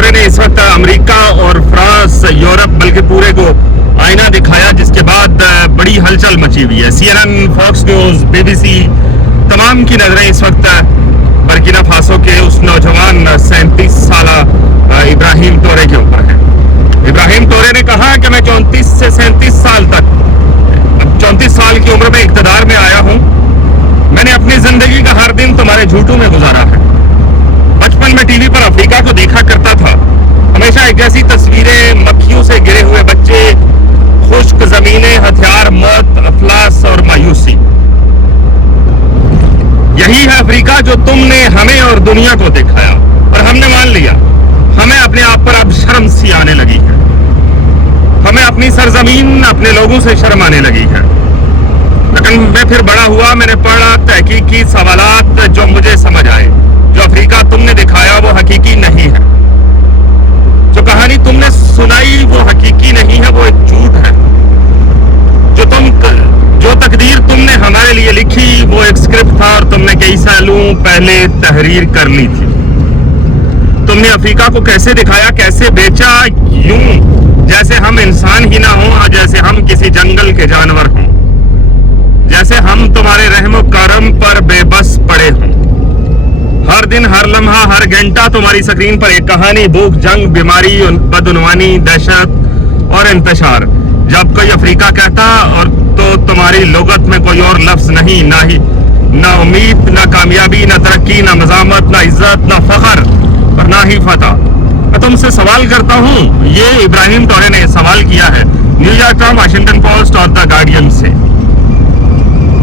टोरे ने इस वक्त अमेरिका और फ्रांस, यूरोप बल्कि पूरे को आईना दिखाया, जिसके बाद बड़ी हलचल मची हुई है। CNN, फॉक्स न्यूज, BBC तमाम की नजरें इस वक्त बर्किना फासो के उस नौजवान 37 साल इब्राहिम टोरे के ऊपर है। इब्राहिम टोरे ने कहा कि मैं 34 से 37 साल तक, 34 साल की उम्र में इक्तदार में आया हूं। मैंने अपनी जिंदगी का हर दिन तुम्हारे झूठों में गुजारा है। बचपन में टीवी पर अफ्रीका को देखा करता था। हमेशा एक ऐसी तस्वीरें, मक्खियों से गिरे हुए बच्चे, खुश्क जमीनें, हथियार, मौत, अफलास और मायूसी। यही है अफ्रीका जो तुमने हमें और दुनिया को दिखाया, और हमने मान लिया। हमें अपने आप पर अब शर्म सी आने लगी है। हमें अपनी सरजमीन, अपने लोगों से शर्म आने लगी है। लेकिन मैं फिर बड़ा हुआ, मैंने पढ़ा तहकीकी सवालात, जो मुझे समझ आए। जो अफ्रीका तुमने दिखाया वो हकीकी नहीं है। जो कहानी तुमने सुनाई वो हकीकी नहीं है, वो एक झूठ है। जो तकदीर तुमने हमारे लिए लिखी वो एक स्क्रिप्ट था, और तुमने कई सालों पहले तहरीर कर ली थी। तुमने अफ्रीका को कैसे दिखाया, कैसे बेचा, यूं जैसे हम इंसान ही ना हों, और जैसे हम किसी जंगल के जानवर हों, जैसे हम तुम्हारे रहमो करम पर बेबस पड़े हों। हर दिन, हर लम्हा, हर घंटा तुम्हारी स्क्रीन पर एक कहानी, भूख, जंग, बीमारी, बदउनवानी, दहशत और इंतशार। जब कोई अफ्रीका कहता और तो तुम्हारी लुगत में कोई और लफ्ज नहीं, ना उम्मीद, ना कामयाबी, ना तरक्की, ना मज़ामत, ना इज्जत, ना फख्र और ना ही फतह। मैं तुमसे सवाल करता हूँ, ये इब्राहिम टोरे ने सवाल किया है न्यूयॉर्क टाइम्स, वाशिंगटन पोस्ट और द गार्डियन से,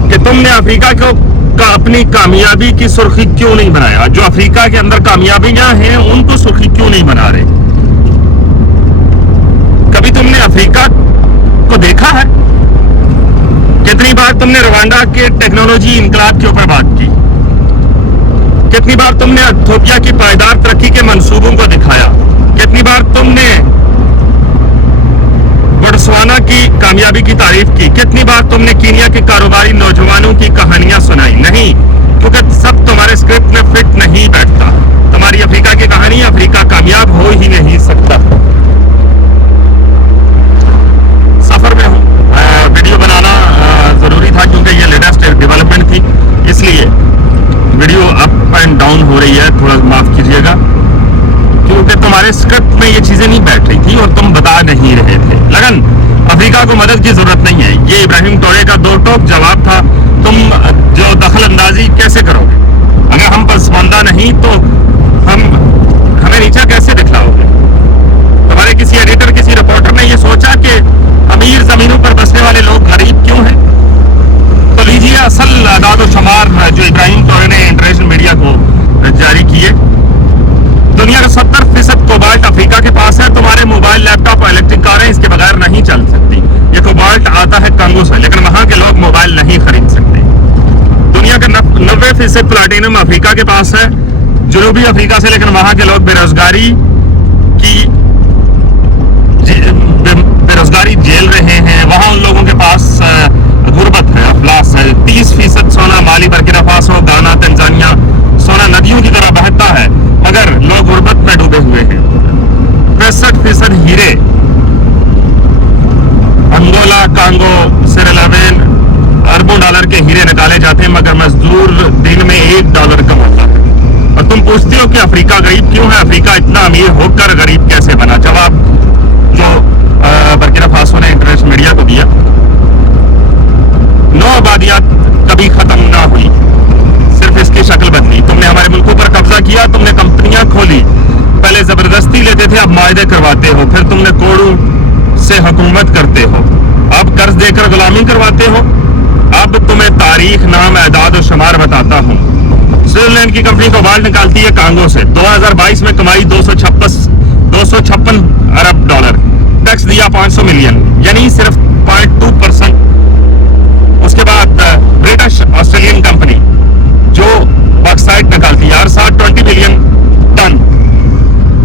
कि तुमने अफ्रीका को अपनी कामयाबी की सुर्खी क्यों नहीं बनाया? जो अफ्रीका के अंदर कामयाबियां हैं उनको सुर्खी क्यों नहीं बना रहे? कभी तुमने अफ्रीका को देखा है? कितनी बार तुमने रवांडा के टेक्नोलॉजी इनकलाब के ऊपर बात की? कितनी बार तुमने इथियोपिया की पायदार तरक्की के मंसूबों को दिखाया? कितनी बार तुमने बोत्सवाना की कामयाबी की तारीफ की? कितनी बार तुमने कीनिया के कारोबारी नौजवानों की कहानियां सुनाई? नहीं, क्योंकि सब तुम्हारे स्क्रिप्ट में फिट नहीं बैठता। तुम्हारी अफ्रीका की कहानी, अफ्रीका कामयाब हो ही नहीं सकता। सफर में हूँ, वीडियो बनाना जरूरी था क्योंकि ये लेटेस्ट डेवलपमेंट थी, इसलिए वीडियो अप एंड डाउन हो रही है, थोड़ा माफ कीजिएगा, क्योंकि तुम्हारे स्क्रिप्ट में ये चीजें नहीं बैठ रही थी और तुम बता नहीं रहे थे। लगन अफ्रीका को मदद की जरूरत नहीं है, ये इब्राहिम टोरे का दो टोक जवाब था। तुम जो दखल अंदाजी कैसे करोगे? अगर हम पसमानदा नहीं तो हमें नीचा कैसे दिखलाओगे? तुम्हारे किसी एडिटर, किसी रिपोर्टर ने ये सोचा कि अमीर जमीनों पर बसने वाले लोग गरीब क्यों हैं? तो लीजिए असल आदाद और शुमार जो इब्राहिम टोरे ने इंटरनेशनल मीडिया को जारी किए। दुनिया का 70% कोबाल्ट अफ्रीका के पास है। तुम्हारे मोबाइल, लैपटॉप और इलेक्ट्रिक कारें इसके बगैर नहीं चल सकती। ये कोबाल्ट आता है कांगो से, लेकिन वहां के लोग मोबाइल नहीं खरीद सकते। दुनिया का 90% प्लाटिनम अफ्रीका के पास है, जनूबी अफ्रीका से, लेकिन वहां के लोग बेरोजगारी झेल रहे हैं। वहां उन लोगों के पास गुर्बत है, अफलास है। 30% सोना माली, बर्किना फासो, गाना, तंजानिया, सोना नदियों की तरह बहता है, मगर लोग गुर्बत में डूबे हुए हैं। 65% हीरे अंगोला, कांगो, सिरेलावेन, अरबों डॉलर के हीरे निकाले जाते हैं, मगर मजदूर दिन में $1 कमाता है। और तुम पूछते हो कि अफ्रीका गरीब क्यों है? अफ्रीका इतना अमीर होकर गरीब कैसे बना? जवाब जो बर्किना फासो ने इंटरनेशनल मीडिया को दिया, 9 आबादियात कभी खत्म ना हुई, सिर्फ इसकी शक्ल बदली। तुमने हमारे मुल्कों पर कब्जा किया, तुमने कंपनियां खोली, पहले जबरदस्ती लेते थे, अब मायदे करवाते हो, फिर तुमने कोड़ू से हुकूमत करते हो, अब कर्ज देकर गुलामी करवाते हो। अब तुम्हें तारीख, नाम, एदाद और शुमार बताता हूँ। स्विट्जरलैंड की कंपनी कोबाल्ट निकालती है कांगो से। 2022 में कमाई 256 अरब डॉलर, टैक्स दिया 500 मिलियन, यानी सिर्फ 0.2%। उसके बाद ब्रिटिश ऑस्ट्रेलियन कंपनी जो बॉक्साइट निकालती है, हर साल 20 मिलियन टन।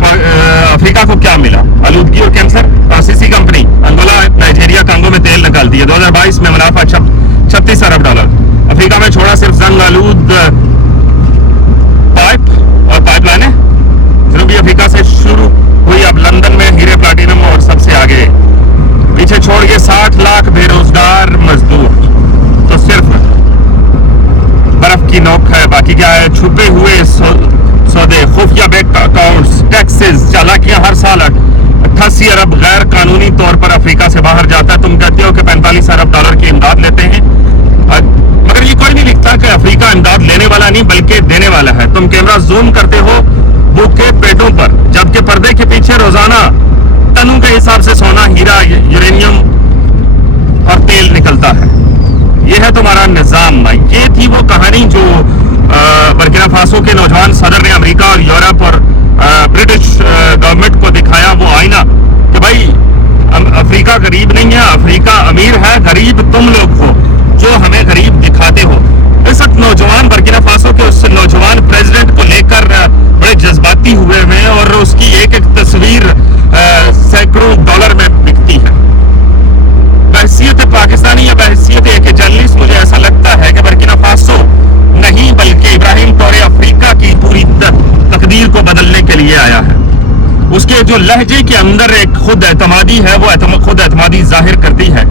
अफ्रीका को क्या मिला? आलूदगी और कैंसर। फ्रांसीसी कंपनी अंगोला, नाइजीरिया, कांगो में तेल निकालती है। 2022 में मुनाफा 36 अरब डॉलर। अफ्रीका में छोड़ा सिर्फ जंग आलूद पाइप और पाइपलाइनें जनूबी अफ्रीका से शुरू खुफिया बैंक अकाउंट्स, टैक्सेस, चालाकियां। हर साल 88 अरब गैर कानूनी तौर पर अफ्रीका से बाहर जाता है। तुम कहते हो कि 45 अरब डॉलर की इमदाद लेते हैं, मगर ये कोई नहीं लिखता कि अफ्रीका इमदाद लेने वाला नहीं बल्कि देने वाला है। तुम कैमरा जूम करते हो भूखे पेटों पर, जबकि पर्दे के पीछे रोजाना टनों के हिसाब से सोना, हीरा, यूरेनियम और तेल निकलता है। यह है तुम्हारा निजाम। ये थी वो कहानी जो बर्किना फासो के नौजवान सदर ने अमेरिका और यूरोप और ब्रिटिश गवर्नमेंट को दिखाया वो आईना कि भाई अफ्रीका गरीब नहीं है, अफ्रीका अमीर है, गरीब तुम लोग हो जो हमें गरीब दिखाते हो। इस वक्त नौजवान बर्किना फासो के उस नौजवान प्रेसिडेंट को लेकर बड़े जज्बाती हुए हैं और उसकी एक एक तस्वीर सैकड़ों डॉलर में बिकती है। बहसीयत पाकिस्तानी या बहसीयत एक जर्नलिस्ट मुझे ऐसा लगता है कि बर्किना फासो नहीं बल्कि इब्राहिम ट्रॉरे अफ्रीका की पूरी तकदीर को बदलने के लिए आया है। उसके जो लहजे के अंदर एक खुद एतमादी है, वो खुद एतमादी जाहिर करती है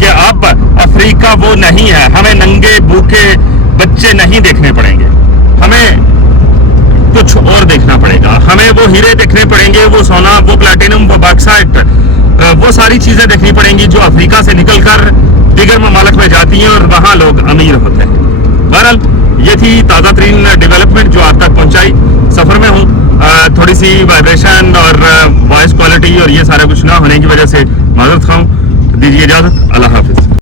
कि अब अफ्रीका वो नहीं है। हमें नंगे भूखे बच्चे नहीं देखने पड़ेंगे, हमें कुछ और देखना पड़ेगा। हमें वो हीरे देखने पड़ेंगे, वो सोना, वो प्लैटिनम, वो बॉक्साइट, वो सारी चीजें देखनी पड़ेंगी जो अफ्रीका से निकलकर दिगर ममालिक में जाती हैं और वहां लोग अमीर होते हैं। बहरहाल ये थी ताज़ा तरीन डेवलपमेंट जो आप तक पहुंचाई। सफर में हूँ, थोड़ी सी वाइब्रेशन और वॉइस क्वालिटी और ये सारा कुछ ना होने की वजह से माजरत खाऊं। दीजिए इजाजत। अल्लाह हाफिज।